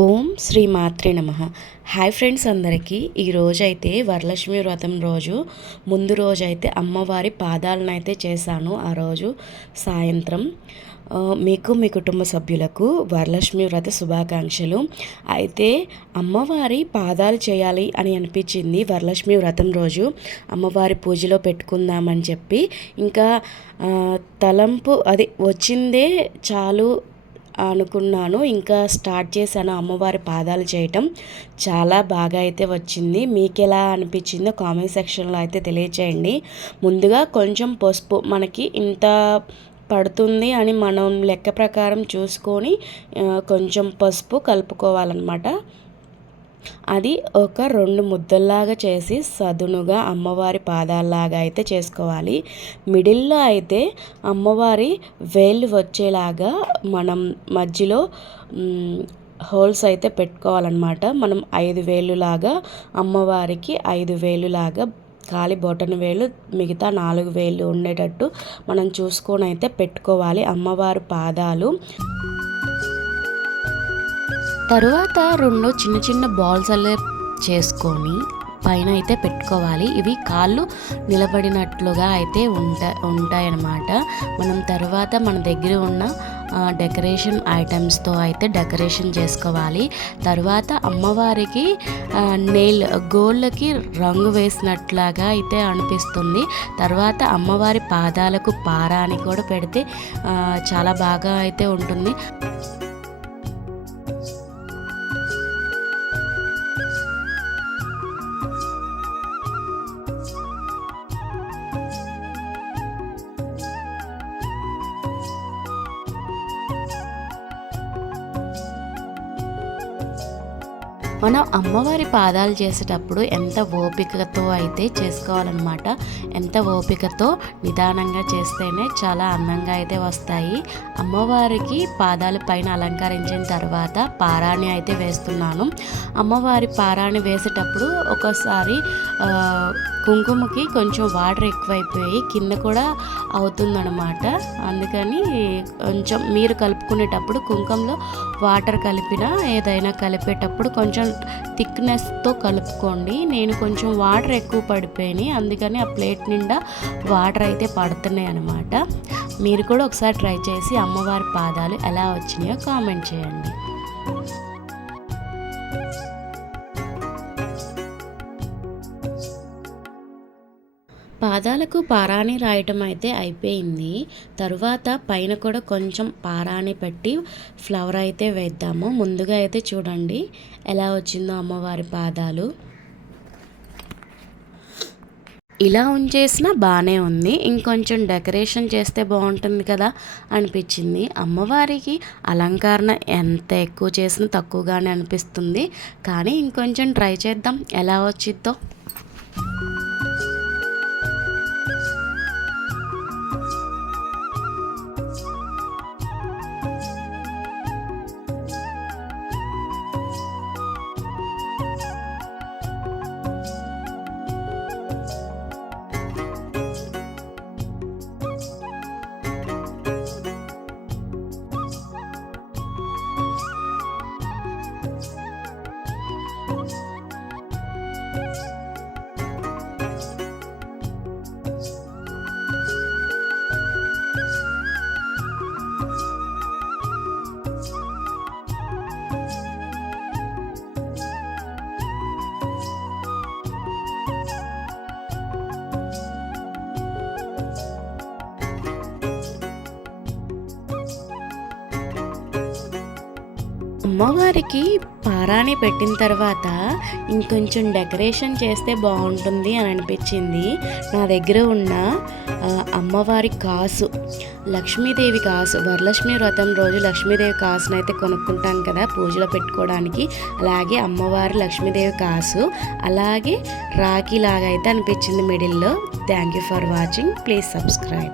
ఓం శ్రీ మాత్రే నమ. Hi friends అందరికీ. ఈ రోజైతే వరలక్ష్మి వ్రతం రోజు. ముందు రోజు అయితే అమ్మవారి పాదాలను అయితే చేశాను ఆ రోజు సాయంత్రం. మీకు మీ కుటుంబ సభ్యులకు వరలక్ష్మి వ్రత శుభాకాంక్షలు. అయితే అమ్మవారి పాదాలు చేయాలి అని అనిపించింది వరలక్ష్మి వ్రతం రోజు. అమ్మవారి పూజలో పెట్టుకుందామని చెప్పి. ఇంకా తలంపు అది వచ్చిందే చాలు అనుకున్నాను ఇంకా స్టార్ట్ చేశాను అమ్మవారి పాదాలు చేయటం. చాలా బాగా అయితే వచ్చింది. మీకు ఎలా అనిపించిందో కామెంట్ సెక్షన్లో అయితే తెలియచేయండి. ముందుగా కొంచెం పసుపు. మనకి ఇంత పడుతుంది అని మనం లెక్క ప్రకారం చూసుకొని కొంచెం పసుపు కలుపుకోవాలన్నమాట. అది ఒక రెండు ముద్దల్లాగా చేసి సదునుగా అమ్మవారి పాదాల్లాగా అయితే చేసుకోవాలి. మిడిల్లో అయితే అమ్మవారి వేళ్ళు వచ్చేలాగా మనం మధ్యలో హోల్స్ అయితే పెట్టుకోవాలన్నమాట. మనం ఐదు వేలులాగా అమ్మవారికి ఐదు వేలులాగా కాలి బొటన వేలు మిగతా నాలుగు వేలు ఉండేటట్టు మనం చూసుకొని అయితే పెట్టుకోవాలి అమ్మవారి పాదాలు. తరువాత రెండు చిన్న చిన్న బాల్స్ అల్లే చేసుకొని పైన అయితే పెట్టుకోవాలి. ఇవి కాళ్ళు నిలబడినట్లుగా అయితే ఉంటా ఉంటాయన్నమాట. మనం తర్వాత మన దగ్గర ఉన్న డెకరేషన్ ఐటమ్స్తో అయితే డెకరేషన్ చేసుకోవాలి. తర్వాత అమ్మవారికి నెయిల్ గోళ్ళకి రంగు వేసినట్లాగా అయితే అనిపిస్తుంది. తర్వాత అమ్మవారి పాదాలకు పారాని కూడా పెడితే చాలా బాగా అయితే ఉంటుంది. మనం అమ్మవారి పాదాలు చేసేటప్పుడు ఎంత ఓపికతో అయితే చేసుకోవాలన్నమాట. ఎంత ఓపికతో నిదానంగా చేస్తేనే చాలా అందంగా అయితే వస్తాయి. అమ్మవారికి పాదాల పైన అలంకరించిన తర్వాత పారాణి అయితే వేస్తున్నాను. అమ్మవారి పారాణి వేసేటప్పుడు ఒకసారి కుంకుమకి కొంచెం వాటర్ ఎక్కువైపోయి కింద కూడా అవుతుందన్నమాట. అందుకని కొంచెం మీరు కలుపుకునేటప్పుడు కుంకుమలో వాటర్ కలిపినా ఏదైనా కలిపేటప్పుడు కొంచెం థిక్నెస్తో కలుపుకోండి. నేను కొంచెం వాటర్ ఎక్కువ పడిపోయినాయి అందుకని ఆ ప్లేట్ నిండా వాటర్ అయితే పడుతున్నాయి అన్నమాట. మీరు కూడా ఒకసారి ట్రై చేసి అమ్మవారి పాదాలు ఎలా వచ్చినాయో కామెంట్ చేయండి. పాదాలకు పారాణి రాయటం అయితే అయిపోయింది. తరువాత పైన కూడా కొంచెం పారాణి పెట్టి ఫ్లవర్ అయితే వేద్దాము. ముందుగా అయితే చూడండి ఎలా వచ్చిందో అమ్మవారి పాదాలు. ఇలా ఉంచేసినా బాగానే ఉంది. ఇంకొంచెం డెకరేషన్ చేస్తే బాగుంటుంది కదా అనిపించింది. అమ్మవారికి అలంకరణ ఎంత ఎక్కువ చేసినా తక్కువగానే అనిపిస్తుంది. కానీ ఇంకొంచెం ట్రై చేద్దాం ఎలా వచ్చిద్దో. అమ్మవారికి పారాణి పెట్టిన తర్వాత ఇంకొంచెం డెకరేషన్ చేస్తే బాగుంటుంది అని అనిపించింది. నా దగ్గర ఉన్న అమ్మవారి కాసు లక్ష్మీదేవి కాసు వరలక్ష్మి వ్రతం రోజు లక్ష్మీదేవి కాసును అయితే కొనుక్కుంటాం కదా పూజలో పెట్టుకోవడానికి. అలాగే అమ్మవారి లక్ష్మీదేవి కాసు అలాగే రాఖీ లాగా అయితే అనిపించింది మిడిల్లో. Thank you for watching please subscribe